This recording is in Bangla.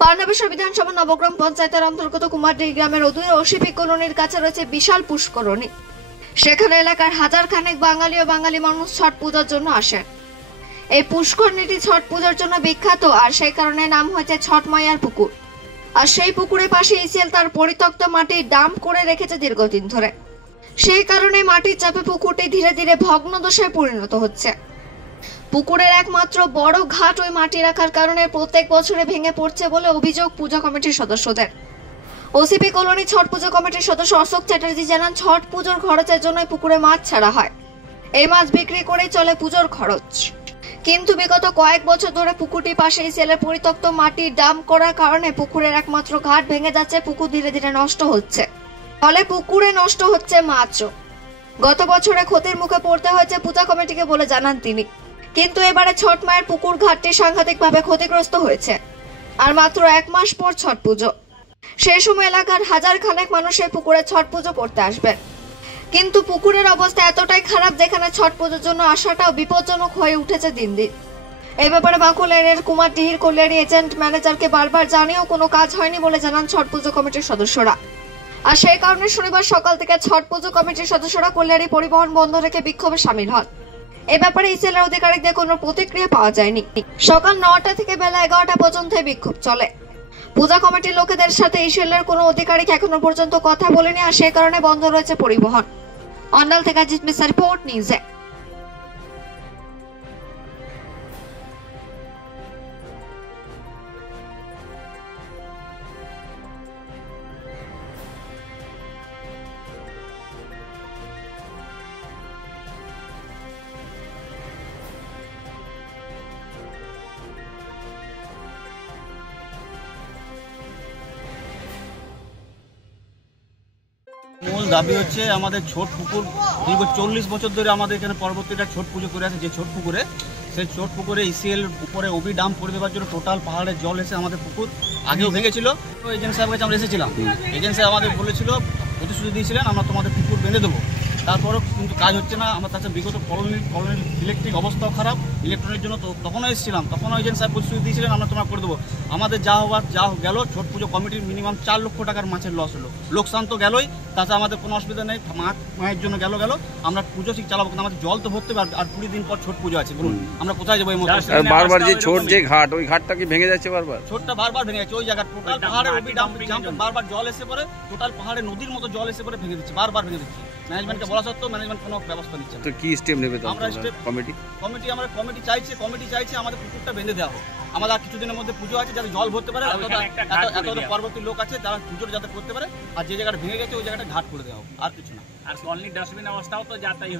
পান্নাবেশ্বর বিধানসভা নবগ্রাম পঞ্চায়েতের অন্তর্গত কুমারডিহি গ্রামের অদূরে ওসিপি কলোনির কাছে রয়েছে বিশাল পুষ্করণী। সেখানে এলাকার হাজার খানেক বাঙালি ও বাঙালি মানুষ ছট পূজার জন্য আসেন। এই পুষ্করণীটি ছট পূজার জন্য বিখ্যাত, আর সেই কারণে নাম হয়েছে ছট মাইয়ার পুকুর। আর সেই পুকুরের পাশে ইসিএল তার পরিত্যক্ত মাটি ডাম্প করে রেখেছে দীর্ঘদিন ধরে। সেই কারণে মাটির চাপে পুকুরটি ধীরে ধীরে ভগ্নদশায় পরিণত হচ্ছে। পুকুরের একমাত্র বড় ঘাট ওই মাটি রাখার কারণে প্রত্যেক বছরে ভেঙে পড়ছে বলে অভিযোগ পূজা কমিটির সদস্যদের। ওসিপি কলোনি ছট পুজো কমিটির সদস্য অশোক চ্যাটার্জি জানান, ছট পুজোর খরচের জন্য পুকুরে মাছ ছাড়া হয়। এই মাছ বিক্রি করেই চলে পুজোর খরচ। কিন্তু বিগত কয়েক বছর ধরে পুকুরটির পাশে ইসিএলের পরিত্যক্ত মাটি ডাম্প করার কারণে পুকুরের একমাত্র ঘাট ভেঙে যাচ্ছে, পুকুর ধীরে ধীরে নষ্ট হচ্ছে। ফলে পুকুরে নষ্ট হচ্ছে মাছও। গত বছরে ক্ষতির মুখে পড়তে হয়েছে পূজা কমিটিকে বলে জানান তিনি। কিন্তু এবারে ছট মায়ের পুকুর ঘাটটি সাংঘাতিকভাবে ক্ষতিগ্রস্ত হয়েছে। আর মাত্র এক মাস পর ছট পুজো, সেই সময় এলাকার হাজার খানেক মানুষ এই পুকুরে ছট পুজো করতে আসবেন। কিন্তু পুকুরের অবস্থা এতটাই খারাপ যেখানে ছট পুজোর জন্য আসাটাও বিপজ্জনক হয়ে উঠেছে দিন দিন। এই ব্যাপারে বাঁকুড়ার কুমারডিহির কল্যাণী এজেন্ট ম্যানেজারকে বারবার জানিয়েও কোনো কাজ হয়নি বলে জানান ছট পুজো কমিটির সদস্যরা। আর সেই কারণে শনিবার সকাল থেকে ছট পুজো কমিটির সদস্যরা কল্যাণী পরিবহন বন্ধ রেখে বিক্ষোভে সামিল হন। এ ব্যাপারে ইসিএলের আধিকারিকদের কোনো প্রতিক্রিয়া পাওয়া যায়নি। সকাল 9টা থেকে বেলা 11টা পর্যন্ত বিক্ষোভ চলে। পূজা কমিটির লোকেদের সাথে ইসিএলের কোনো আধিকারিক এখনো পর্যন্ত কথা বলেনি, আর সেই কারণে বন্ধ রয়েছে পরিবহন। অন্ডাল থেকে জিৎ মিশ্রা রিপোর্ট, নিউজে। মূল দাবি হচ্ছে আমাদের ছোট পুকুর দীর্ঘ 40 বছর ধরে আমাদের এখানে পরবর্তীটা ছোট পুজো করে আছে। যে ছোট পুকুরে, সেই ছোট পুকুরে ইসিএল উপরে ওবি ডাম্প করে দেওয়ার জন্য টোটাল পাহাড়ের জল এসে আমাদের পুকুর আগেও ভেঙেছিল। এজেন্ট সাহেবের কাছে আমরা এসেছিলাম। এজেন্ট সাহেব আমাদের বলেছিল, প্রতিশ্রুতি দিয়েছিলেন আমরা তোমাদের পুকুর বেঁধে দেবো। তারপরেও কিন্তু কাজ হচ্ছে না। আমার কাছে বিগত কলোনির ইলেকট্রিক অবস্থাও খারাপ, ইলেকট্রনিক জন্য তখনও এসেছিলাম, তখনও এজেন্ট সাহেব প্রতিশ্রুতি দিয়েছিলেন আমরা তোমরা করে দেবো। আমাদের যা হওয়ার যা গেল, ছোট পুজো কমিটির মিনিমাম 4 লক্ষ টাকার মাছের লস হলো। লোকসান তো গেলই, তাতে আমাদের কোনো অসুবিধা নেই। মায়ের জন্য গেল আমরা পুজো ঠিক চালাবো, কিন্তু আমাদের জল তো ভরতে পারবে। আর 20 দিন পর ছোট পুজো আছে, বলুন আমরা কোথায় যাবো? এই মতো বারবার যে ছোট যে ঘাট, ওই ঘাটটা কি ভেঙে যাচ্ছে বারবার? ছোটটা বারবার ভেঙে যাচ্ছে। ওই জায়গা টোটাল পাহাড়ের ওবি ডাম্প বারবার জল এসে পড়ে, টোটাল পাহাড়ে নদীর মতো জল এসে পড়ে ভেঙে দিচ্ছে, বারবার ভেঙে দিচ্ছে। ম্যানেজমেন্টকে বলা সত্ত্বেও ম্যানেজমেন্ট কোনো ব্যবস্থা নিচ্ছে না। তো কি স্টেপ নেবে আমরা কমিটি চাইছে আমাদের পুকুরটা বেঁধে দেওয়া হোক। আমাদের আর কিছুদিনের মধ্যে পুজো আছে, যাতে জল ভরতে পারে, এত পরবর্তী লোক আছে যারা পুজোর যাতে করতে পারে। আর যে জায়গাটা ভেঙে গেছে ওই জায়গাটা ঘাট করে দেওয়া হোক, আর কিছু না। আর কলোনি ডাস্টবিন অবস্থাও তো যাতাই